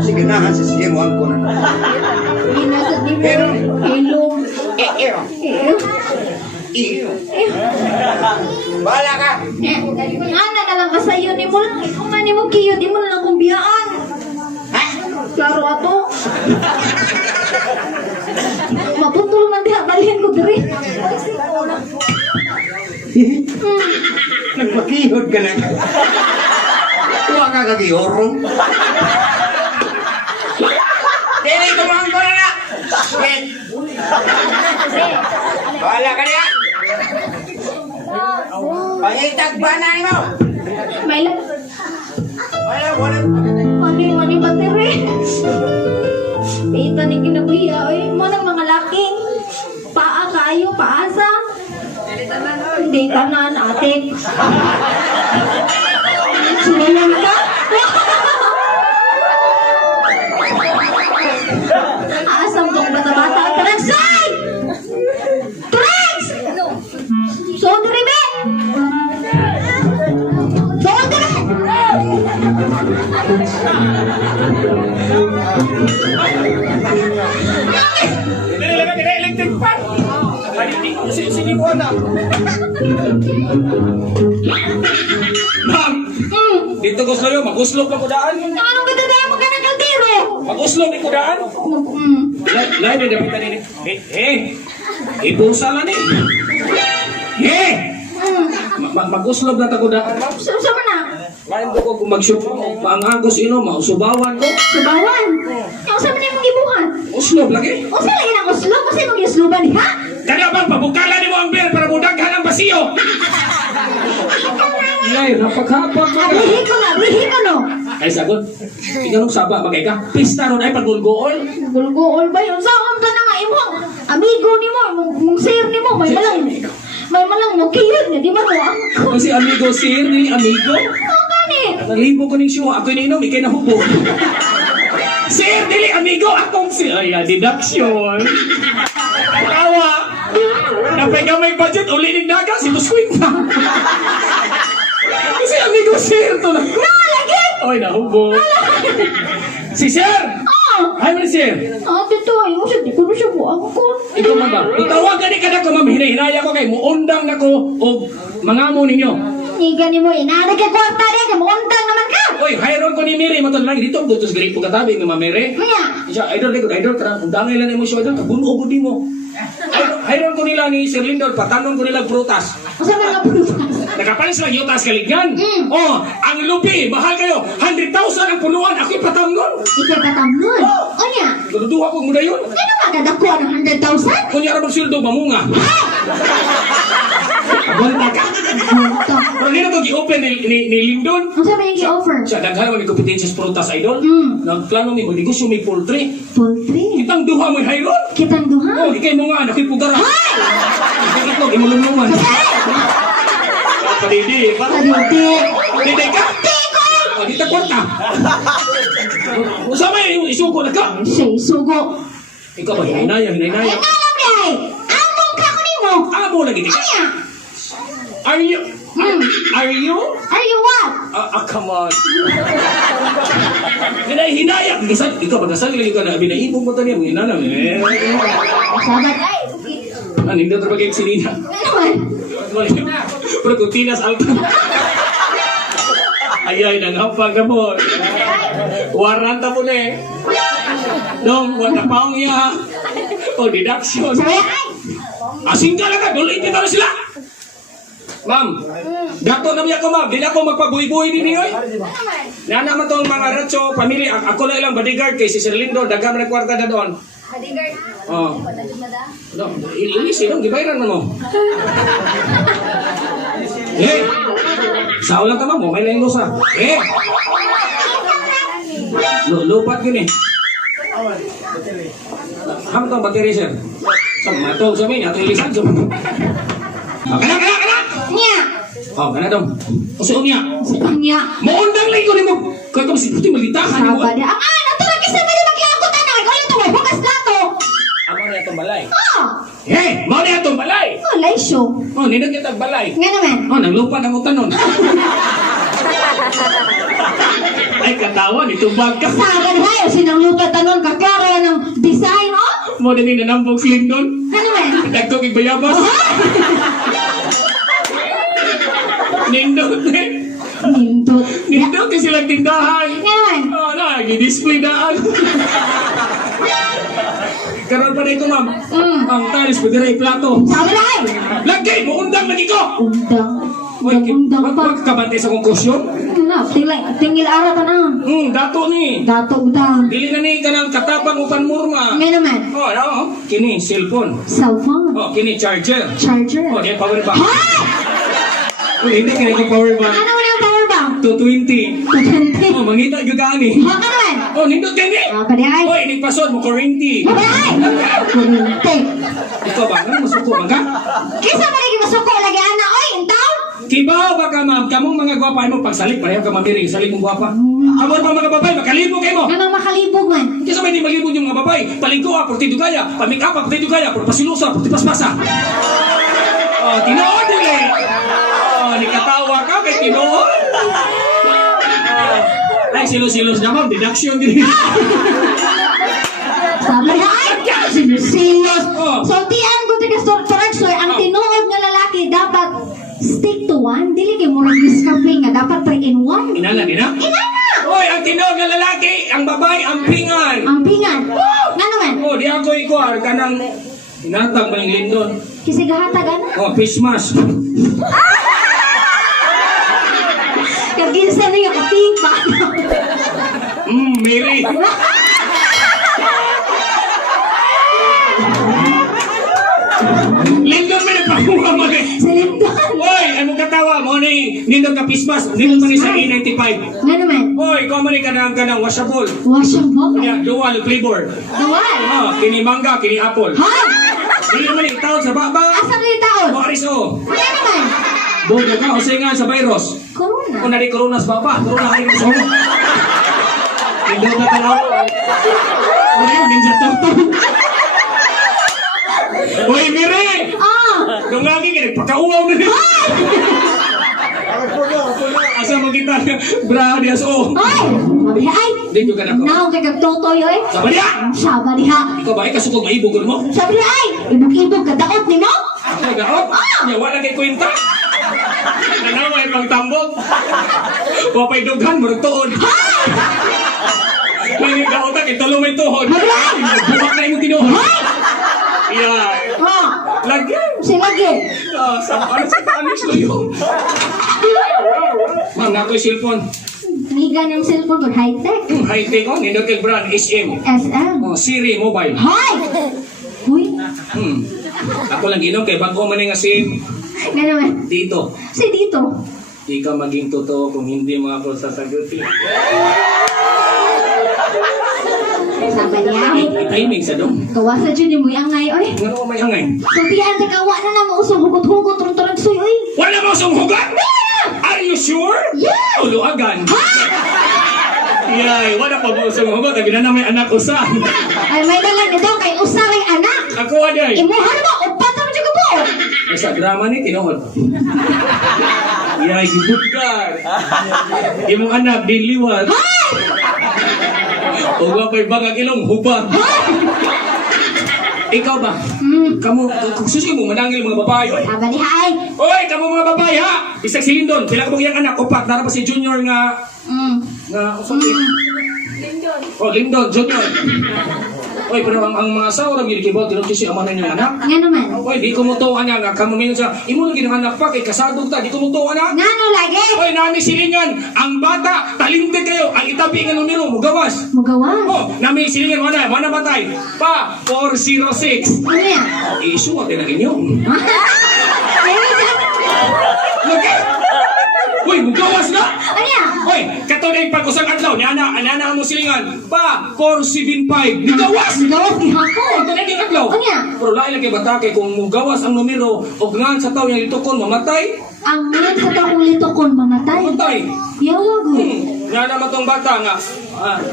Sige na, sige mo angko na. Inasat ni Pero- Hello. Iyo. Iyo. Bahala ka. Ana na lang kasayo ni mo lang. Ikaw nga ni mo kiyo, di mo lang akong biyaan. Ha? Klaro ato. Maputol man diha, balihan ko diri. Nagpakihod ka na. Huwag ka kagihorong. Dili ko maangko na na. Wait. Bahala ka niya. Pangitag ba na mo? May lang. Wala. Mani bateri. Pita ni kinabuhiya. Ay, mo ng mga laking. Paa kayo, paasa. Hindi tanan, atik. Sinayan ka? Asam tong bata-bata. Taragsay! Tarags! Sodri be! Sodri! Ma'am! Dito ko sa'yo, maguslok pa ko daan. Anong katatayan mo ka ng kaltiro? Mag-uslog ni kudaan. Lain na dapat tadi ni. Ipusa na ni. Mag-uslog na ta kudaan. Sama na. Lain ko kung mag-show mo, maangagos ino, mausubawan ko. Subawan. Yung sama na yung gibuhat. Uslog lagi. O sila yun ang uslog. Kasi mag-usloban ha? Kaya bang pabukalan ni mo ang beer para mudaghan ang basiyo. Ngay, napaghapon mo na. Abrihi ko no. Ay sagot, ikaw nung saba magay ka. Pista ron ay pagulgool. Gulgool ba yun? Saan ka na nga imong amigo ni mo, mong sir ni mo, may malang mo kiyod nga, di ba mo ang Kasi amigo sir ni amigo. Oo ganit. Nalibo ko ning siyo, ako ininom, ikay nahubo. Sir, dili amigo, akong si... Ay, deduction. Tawa. Napay ka may budget, uli ning daga, si Tuswing na. Kasi amigo sir to na. Lagi! Ay, nahubo. Si sir! Ay, man sir. Dito, mo siya, di ko na siya buang ko. Ikaw man ba? Itawag gani ka na ko, ma'am. Hinahinaya ko kay muundang na ko o mangamo ninyo. Niga ni mo, inanag ka kwarta rin, kamuntang naman ka. Oy, hayron ko ni Miri. Matod lang, dito, butos gali po katabi ni Mamere. Maya, Siya, idol, idol, kada undangay lang mo siya, idol, kabuno ko di mo. Hayron ko nila ni Sir Lindor, patanon ko nila prutas. masama nga pulutan. Nakapalis lang yutas kaligyan. Oh, ang lupi, mahal kayo. 100,000 ang punuan, ako'y patanon. Ikaw katamnon. O niya, Galuduha ko muna yun. ano magkadako ng 100,000? Kunya ra magsildo, mamunga. Abonta ka. Pero nila to gi-open ni Lindon. Ang sabi niya i-offer? Siya, daghan mo ni kompetensya sa prutas, idol. Nagplano mi magnegosyo may poultry. Poultry. Kitang duha mo hayron. Kitang duha. Oh, ikay mo nga, ako'y pugara. Ikay itlog, imulungungan. Padidi, pa? Kaditi. Dede ka? O, di ta kwarta. Usama yung isuko na ka. Siya isugo. Ikaw ba, hinaya. Ay, alam niya eh. Among ka ko ni mo. Amo lagi di ka. Anya? Are you? Are you? Are you what? Come on. Hinaya. Ikaw ba, kasal lagi ka na. Binaibong mo taniya. Mga inanam. Sabat ay. Ano, hindi ito bagay sinina. Ano man? Pero kung tinas alta. Ayay, nanghapang ka mo. Waranta mo na eh. Dong, wala pa ang iya. O, deduction. Sabi ay. Asing ka lang ka, dulit nito na sila. Ma'am, dato na niya ko ma'am, di na ako magpabuhi-buhi din niyo eh. Yan naman itong mga ratso, pamilya, ako na ilang bodyguard kay si Sir Lindo, dagam na kwarta na doon. Bodyguard. Oh. No, ilis eh, gibayaran mo. Sao lang ka ma'am, okay lang yung lusa. Lupat yun eh. Ham tong bateri sir. Matog sa mga, ito ilisan. Kana! Niya. Oh, kana dong. Kasi niya. Niya. Maundang lang ko ni mo. Kaya kung si Puti malitahan mo. Sabat ay. Nato lagi sa mga maglagot na. Ikaw ito may bukas lato. Amo na itong balay. Oh. Mo na itong balay. Oh, laisyo. Oh, ninag kitang balay. Nga naman. Oh, naglupa ng utanon. Ay, katawan, itubag ka. Saban hayo, sinang lupa tanon kakara ng design, oh? Mo na ninanambog si Lindon. Ano man? Dagkog igbayabas. Nindot eh. Nindot. Nindot kasi lang tindahan. Nga naman. Oh, nag-display daan. Karoon pa na ito, ma'am. Ang talis, pwede rin plato. Sabi na ay. Lagay, maundang lagi ko. Undang. Undang pa. Magkabante sa kongkusyon? Na, tingil ara pa na. Dato ni. Dato udang. Dili na ni ka ng katapang upan murma. Nga naman. Oh, ano? Kini, cellphone. Cellphone. Oh, kini, charger. Charger. Oh, di power bank. Ha? Oh, hindi kini ko power bank. Ano mo yung power bank? 220. Kukunti. Oh, mangita juga ani. Ha ka naman? Oh, nindot gani. Pwede ay. Oh, inigpasod mo kurenti. Pwede ay. Kukunti. Ikaw ba? Ano masuko ba ka? Kisa pa lagi masuko lagi ana. Oy, intaw. Kibaw ba ka, ma'am? Kamong mga gwapa mo pagsalik pareho ka mamiri, salik mong gwapa. Amor pa mga babay, makalibog kayo mo. Ganang makalibog man. Kasi may di malibog yung mga babay. Palingko porti dugaya, pamikapa porti dugaya, pasilusa, porti paspasa. Oh, tinood din eh. Oh, nikatawa ka kay tinood. Ay, silos-silos na ma'am, deduction din. Sabi na ay. Silos. Oh. So, tiyan ko tigas Toragsoy, ang tinuod nga lalaki dapat stick to one. Dili kay murag discovery nga dapat 3 in 1. Inana din ha? Inana! Oh, Hoy, ang tinawag na lalaki, ang babae, ampingan. Ampingan. Nga naman. Oh, di ako ikuar ka ng hinatag ba yung lindon? Kasi gahatagan. Oh, fish mask. Kaginsa na yung kapipa. Mary. Lindon mo na pakuha mo eh. Salinton. Hoy, ano katawa mo ni lindon ka fish mask, lindon mo ni sa E95. Nga naman. Hoy, kumani ka ng washable. Washable. Kanya, dual flavor. Dawal. Ah, kini mangga, kini apple. Ha? Dili man yung taon sa baba. Asa na yung taon? O aris o. Nga naman. Bugo ka o saingan sa virus. Corona. Kung nari corona sa baba, corona ka rin sa ulo. Hindi na tanaw. Ano yun, ninja turtle. Hoy, Mire! Ah. Nung lagi ka, nagpakauaw na rin. Asa mo kita, bra, dias o. Ay. Mabiha ay. Dito ka na ko. Naong kay kagtotoy oy. Sabi niya! Saba diha. Ikaw ba, ikasukog maibog mo? Sabi niya ay. Ibog-ibog kadaot ni no? Ako gaot? Niya, wala kay kwenta. Nanaway pang tambok. Wapay dughan, murag tuod. Nanging gaot ka, kitalo may tuhod. Bumak na yung tinuhod. Yeah. Ha? Lagi. Silagi. Ano sa tanis lo yun? Ma'am, nga ako'y cellphone. Higa ng cellphone ko high-tech. High-tech ko, nindot kay brand, SM. SM. Oh, Siri Mobile. Hi! Uy. Ako lang ginom kay bago man nga si Nga naman. dito. Si dito. Di ka maging totoo kung hindi mo ako sasagutin. Sabi niya. Timing sa dong. Kawa sa dyan mo yung angay oy. Ano may hangay? Sabihan ka kawa na mo usong hugot-hugot turun-turun suy oy. Wala mo sumuhugat? Are you sure? Yes! Uluagan. Yay, wala pa mo sumuhugot. Lagi na may anak usa. Ay may dalan nito kay usaray anak. Ako aday. Imuhan mo upat na mo dyan po. Ay, sa drama ni tinuhod. Yay, gibutgar. Imong anak, dinliwat. O wapay bagag ilong hubag. Ikaw ba? Kamu, kung susi mo manangil mga babae. Oy, Sabi niya ay. oy kamu mga babae ha. Bisag si Lindon, pila ka mong iyang anak, upat. Nara pa si Junior nga, Oh, Lindon, Junior. Oy, pero ang mga asawa lang gilikibot, tinutyo si amanan yung anak. Nga naman. Oy, di ko mutuwa niya nga, kamu minun siya, imo lagi ng anak pa, kay kasadog ta, di ko mutuwa na. Nga no lagi. Oy, nami silingan, ang bata, talinted kayo, ang itabi nga numero, mugawas. Mugawas. Oh, nami silingan, mana batay? Pa, 406. Ano yan? Isuot na inyo. Ay, Lagi! Uy, mugawas na! ano yan? Hoy, katunay pag-usang adlaw, ni ana mo silingan, pa, 475, mugawas! Mugawas gihapon. Ito na yung adlaw. Ano yan? Pero lain lagi bata kay kung mugawas ang numero, o ngan sa tao yung litukon, mamatay, Ang man sa takulito kon mamatay. mamatay. Yawago. Nga naman tong bata nga,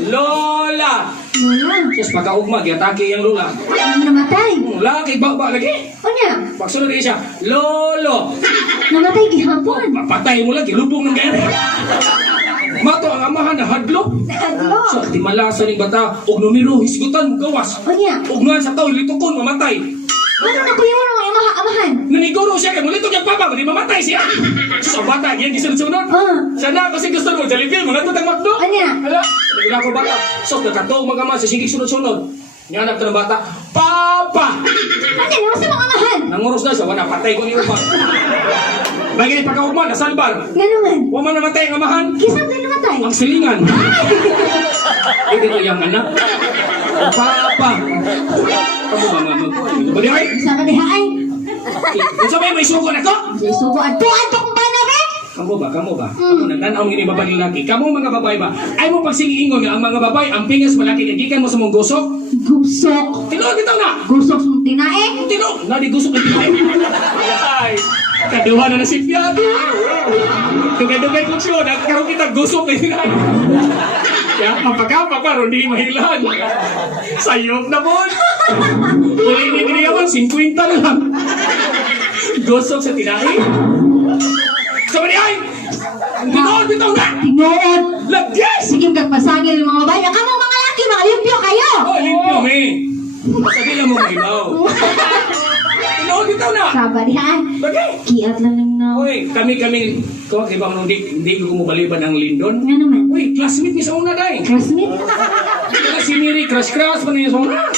Lola! Wala. Sus, pagkaugma, giatake yung Lola. Namatay. Laki, baba lagi. Ano yan? Pagsunod din siya, Lolo! Namatay gihapon. Patay mo lagi, lubong ng gere. Mato ang amahan na hadlok. Hadlo. So, di malasa ni bata, og numero, hisgutan, gawas. Ano yan? Og nga sa tao, litukon, mamatay. Ano na kuya mo yung amahan? Naniguro siya, kaya mulito niyang papa, di mamatay siya. So, bata, yan gisunod-sunod. Sana kasi gusto mo, Jollibee, mga tutang makdo. Ano yan? Hala, nagula ko bata. So, nagkatong mga ama, sige sunod-sunod. Niyanap ka ng bata, Papa! Ano yan? Masa mga amahan? Nanguros na siya, wala, patay ko niyo pa. Bagay pagkaugman, nasalbar. Nga naman. Huwag man namatay ang amahan. Kisang din namatay. Ang silingan. Hindi ko yung anak. Papa. Kamu ba nga mag-uwi? Bali ay? Sa kadihaay. Kung sabay may suko na ko? Sugo ato kung ba na be? Kamu ba? Kamu nagtanaw ng babae lalaki. Kamu mga babae ba? Ay mo pagsingiingon nga ang mga babae, ang pingas malaki nagikan mo sa mong gusok? Gusok. Tinuod bitaw na! Gusok sa tinae. Tinuod! Nadi gusok na tinae. Ay! Kaduha na si Fiat. Dugay-dugay kong siya. Nagkaroon kita gusok na tinae. Kaya mapagkapa pa, hindi mahilan. Sayop na mo. Uli ni Giniawan, 50 na lang. Gusok sa tinae. Sabi niya ay! Tinuod bitaw na! Tinuod. Lagyan! Sige kagpasagil ng mga bayan. Kamong mga laki, mga limpyo kayo. Oh, limpyo, me. Sabi lang mo, mahilaw. Tinuod bitaw bitaw na. Sabari ha. Bagay. Kiat lang ng na. Uy, kami, ko, kay bang hindi ko kumubaliban ng Lindon. Nga naman. Uy, classmate ni sa una, day. Classmate? Kaya si Miri, crush pa niya sa una.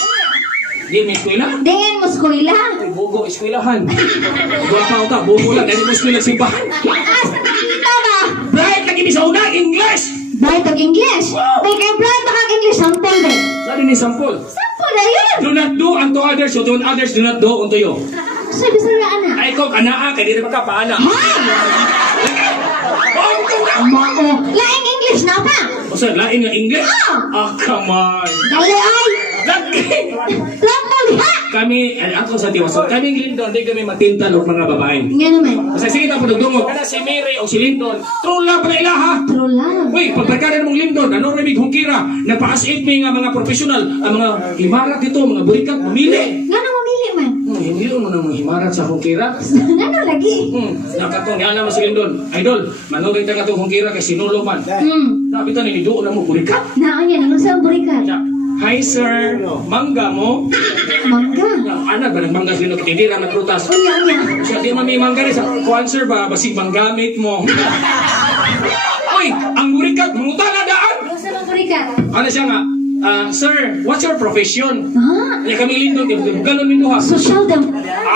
Di, may eskwela. Dengan mo skoila. Uy, bugo, eskwelahan. Buwa pa ako ta, bugo lang, dahil mo eskwela simbahan. Asa nakita ba? Bright, lagi ni sa una, English. Bright og English. May kay Bright makag English sample din. Lagi ni sample. Sample na yun. Do not do unto others, so to others do not do unto you. Sabi sa mga anak. Ay, kung anaa, kaya di na magkapaana. Oh, ito na! Mao. Laing English na pa. O sir, lain nga English? Come on. Dali ay. Lagi! Sample ha. Kami, ako sa Tiwaso, kaming Lindon, di kami matintal o mga babae. Nga naman. Kasi sige na po nagdungog, kana si Mary o si Lindon, true lang pala ilaha. True lang. Uy, pagbarkada mong Lindon, ano rin may hungkira, nagpa-as-it may nga mga professional, ang mga himarat dito, mga burikat, mamili. Nga na mamili man. Hindi mo na mga himarat sa hungkira. Ano lagi? Nakatong, yan naman si Lindon. Idol, manulit ka itong hungkira kay sinulo man. Nabitan ni doon na mo burikat. Naan yan. Ano sa burikat? Hi sir, mangga mo? Mangga. Anak ba nagmangga sino kitindira na prutas? Unya. Siya di man may mangga rin sa kuhan sir ba, basig manggamit mo. Uy, ang burikat, mungutan na daan! Ano sa burikat? Ano siya nga? Sir, what's your profession? Ha? Niya kami Lindon, ganon min duha. Social dem.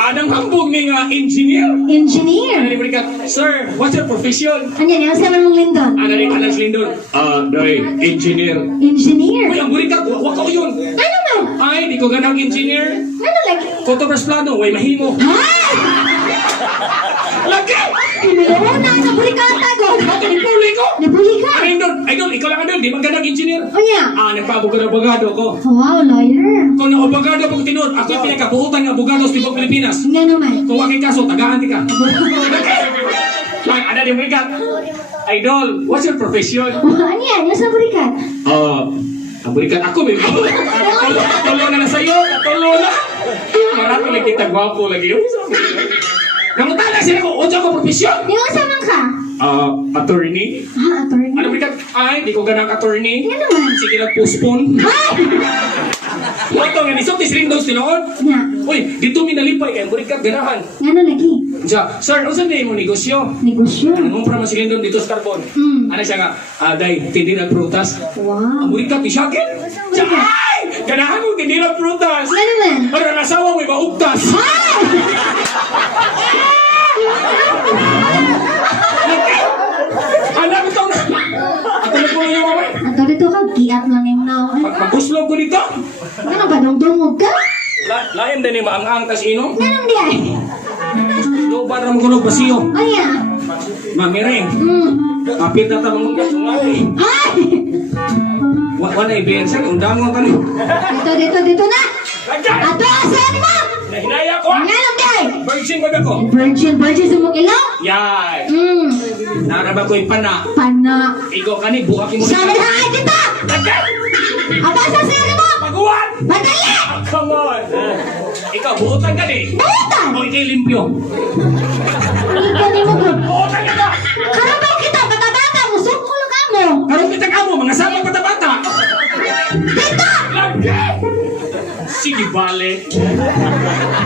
Anang hambog ni nga engineer. Ano Engineer. ni burikat? Sir, what's your profession? Anya niya sa man mong Lindon? Ano rin ka si Lindon? Day, engineer. Engineer. Uy, ang burikat, wak ko yun. Ano man? Ay, di ko ganang engineer. Ano lagi? Photograph plano, way mahimo. Ha? Lagi! Inilawan na sa burikata ko. Ito, nipuli ko! Nabuli ka. Idol, ikaw lang idol, di man ganang engineer. Unya. Nagpa-abogado abogado ko. Wow, lawyer. Kung na-abogado pag tinod, ako yung pinakabuhutan ng abogado sa Tibok Pilipinas. Nga naman. Kung wakil kaso, tagaan ka. Ay, ada di burikat. Idol, what's your profession? Ano yan? Yung sa burikat? Ang burikat ako, may tulo na sa'yo, tulo na. Marami lang kita gwapo lagi yun. Namutala sila ko, ocho ko profesyon. Yung sa man ka? Attorney. Ha, attorney. Ano burikat? Ay, di ko ganang attorney. Nga naman. Sige lang, postpone. Ay! Oto, nga nisok, tisring daw sinoon. Nga. Uy, dito minalipay kay burikat ganahan. Nga na lagi. Diya, sir, ano saan mo negosyo? Negosyo. Anong para masilindon dito sa carbon? Ano siya nga, day, tindira prutas. Wow. Ang burikat, ni Shakin. Ay! Ganahan mo, tindira prutas. Nga naman. Pero ang asawa mo, iba ugtas. Alam ito na. At ano po yung mamay? Ato dito ka, giat lang yung now. Pagpuslog ko dito. Ano ba, dungdungog ka? Lain din ni maang-ang tas inom. Nga nang di ay. Lubar na mga basiyo. Anya. Mamireng. Kapit na tamang mga sungay. Ay! Wala ibigay undang mo tanong. Dito na! Ato, asan mo? Nahinaya ko. Nga nang di ay. Virgin ba ako? Virgin sa mong ilaw? Yay. Naraba ko yung pana. Pana. Ikaw kani, buhakin mo. Sabi na ay dito! Aba sa siri mo! Maguwan! Madali! Come on! Ikaw, buhutan ka di. Buhutan! O ikay limpyo. Ikaw ni mo bro. Buhutan ka na! Karabaw kita, bata-bata mo, sukul ka mo. Karong kita ka mo, mga samang bata-bata. Dito! Lagi! Sige, bale.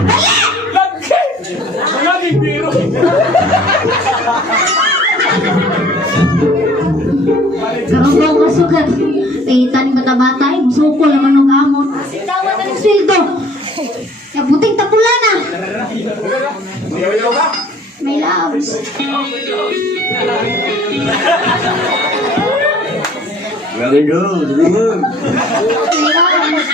Dali! Lagi! Lagi, biro. Karabaw ka sugat. Kita ni bata-bata, sukul naman ng amot. Tawa na ng sweldo. Buting tapula na. May loves. Lindon, May loves.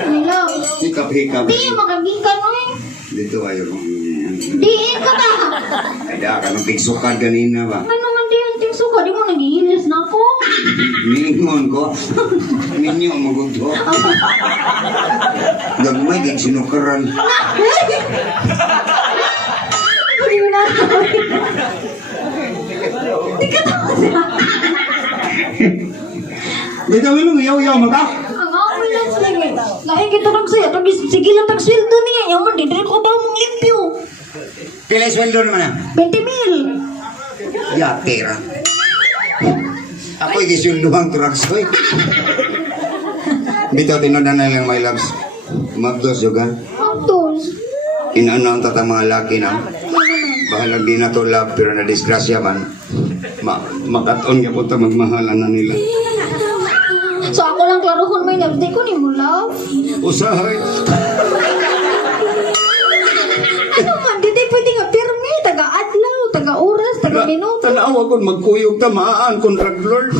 May loves. hikap-hikap. Di, magagikan mo eh. Dito kayo. Diin ka ba? Kaya ka nang pigsukan kanina ba? Ano nga di yung ting suka? Di mo nag-iilis na ako. Ningon ko. Ninyo magudo. Gamay din sinukaran. Hindi mo na ako. Di ka tawa sa Dito mo yaw-yaw maka. ang ambulance lang eh. Lain kita nagsaya. Sige lang tagsweldo niya. Yung man, didiri ko ba mong limpyo? Pila sweldo naman 20,000. Ya, pera. Ako ikisulduhang traksoy. Bito, tinodan na lang, my loves. Magdos, yoga. Magdos. Inano ang tatang mga laki na. Bahalag di na to love, pero na disgrasya man. Makaton ka po ta magmahalan na nila. So ako lang klarohon may love. Di ko ni mo love. Usahay. Ano man, di pwede nga pirmi. Taga-adlaw, taga-oras, taga-minuto. Tanawa kung magkuyog tamaan kung drug lord.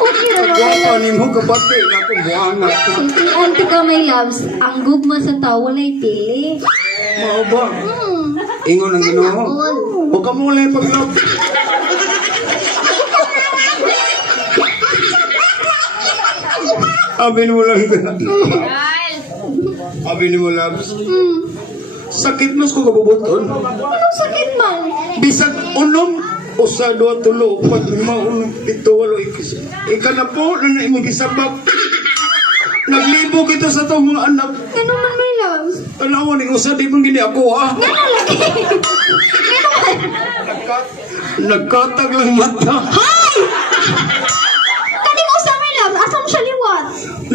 Okay na naman. Gwapa ni mo kapati na kung buhangat ka. Ante ka may loves. Ang gugma sa tao wala'y pili. Mao ba? Ingon ang Ginoo. Huwag ka muna yung pag-love. Abin mo lang ka. Abin mo lang. Sakit mas ko kabubuton. Anong sakit man? Bisag unom. Usa, dua, tulo, upat, lima, unom, pito, walo, ikis. Ika na po na imong gisabak. Naglibo kita sa itong mga anak. Ganun man may loves. Tanawa ni usa, di mong gini ako ha. Ganun lagi. Ganun man. Nagkatag lang mata. Hay! Kaning usa may loves. Asa mo siya liwat?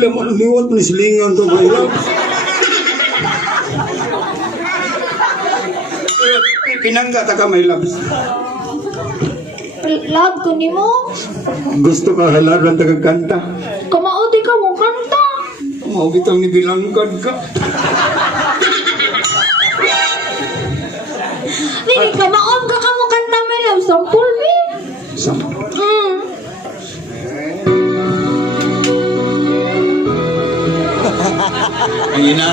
Laman liwat ni silingan to ba ilang? Pinangga ta ka may labs. Love ko ni mo. Gusto ka halaran tagakanta. Kamaudi ka mo kanta. Mau bitang ni bilangkan ka. Bini, kamaon ka mo kanta may loves. Sampul, bi. Sama. Ayun na.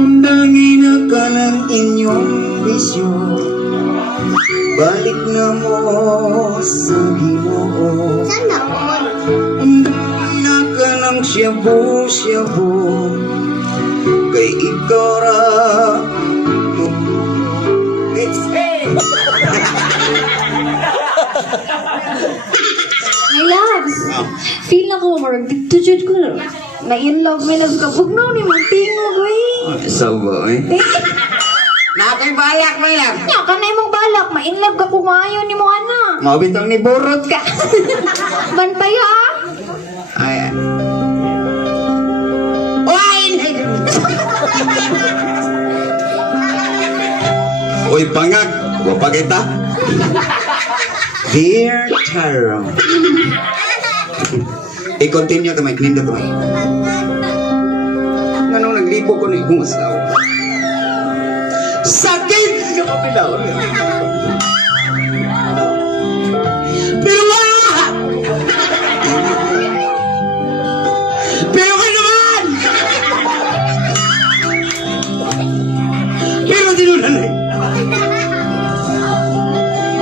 Undangin na ka ng inyong bisyo. Balik na mo sa Ginoo. Sana all. Undangin na ka ng shabu-shabu. Kay ikaw ra. My loves. Feel na ko marag dito jud ko. Na in love may love ka. Huwag na ni mong tingog eh. Sawa eh. Nakay balak mo yan. Nya ka na imong balak. Ma-in love ka kung maayaw ni mo ana. Mau bitang ni burot ka. Banpay ha? Ay. Uy, pangag. Wapag kita. Dear Taro. I-continue to may knindo to may. Ganun naglibo ko na yung asawa. Sakit! Ka pa pinaw. Pero wala! Pero ka naman! Pero tinunan eh.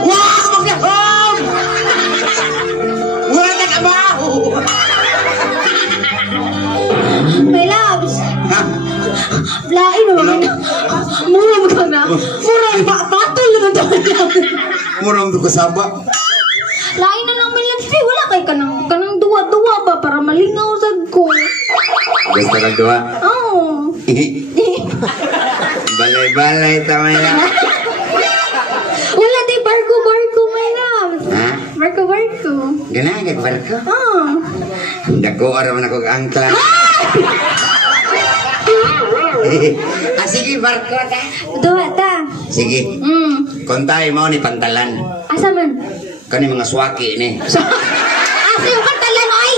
Wow! Magkakam! Wala ka trabaho! My loves. Ha? Lain naman. Mura mo ka na. Mura. Patol naman to. Murang do kasaba. Lain na lang my loves. Wala kay kanang duwa-duwa ba para malingaw sad ko. Gusto ka dua? Oh. Balay-balay tamay na. Wala di barko my loves. Ha? Barko. Ganagad barko? Oh. Dako araw na kog angkla. Sige barko ta. Duwa ta. Sige. Kontay mo ni pantalan. Asa man? Kani mga swaki ni. Asa yung pantalan oy?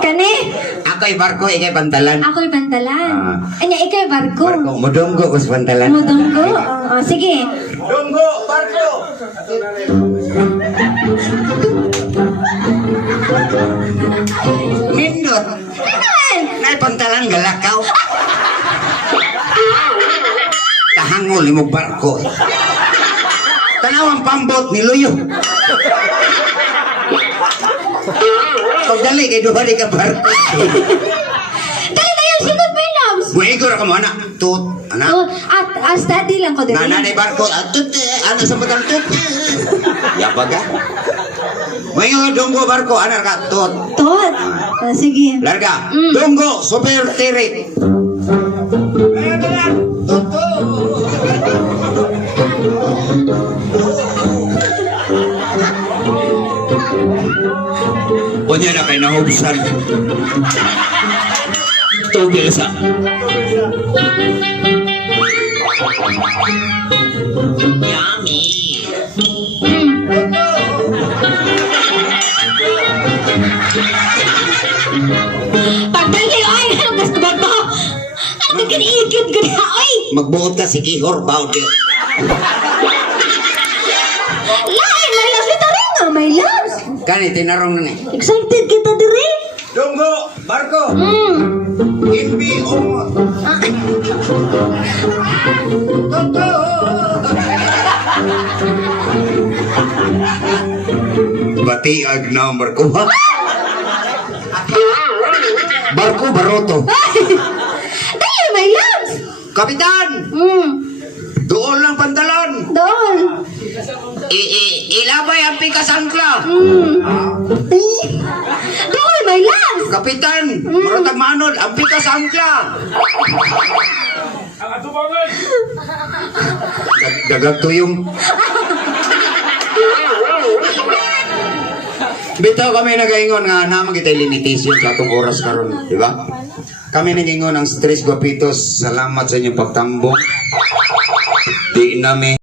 Kani? Ako'y barko, ikay pantalan. Ako'y pantalan. Anya ikay barko. Barko, mudunggo ko sa pantalan. Mudunggo. Sige. Dunggo, barko. Nindot. Nay pantalan galakaw. Kahangol ni mo barko. Tanawang pambot ni Luyo. Pag dali kay duha di ka barko. Dali tayo sinod my loves. Buigor ka mo anak. Tut, anak. Oh, at study lang ko din. Nanay barko. Tut, ano sa batang tut. Yabag ka. Buigor dunggo barko. Anak ka. Tut. Tot. Sige. Larga. Dunggo. Super tirik. Unya na kay nahubsan. Tubig sa. Pagdali, ay, ano gusto ba to? Ano ka gani-ikit gani, ay? Magbuot ka si Kihor Baudio. Lain, may loves kita rin, oh, may loves. Kani tinarong na ni. Excited kita diri. Dunggo, Barko, Imbi, Omot. Batiag na ang barko ha. Barko Baroto. Dali, may loves. Kapitan! Doon lang pantalon. Doon. Ilabay ang pikas angkla. Doon, may loves. Kapitan! Maratag manod ang pikas angkla. Dagag tuyong. Bitaw kami nagaingon nga naman kita limitation sa atong oras karon, di ba? Kami nagaingon ang stress guapitos. Salamat sa inyong pagtambong. Di namin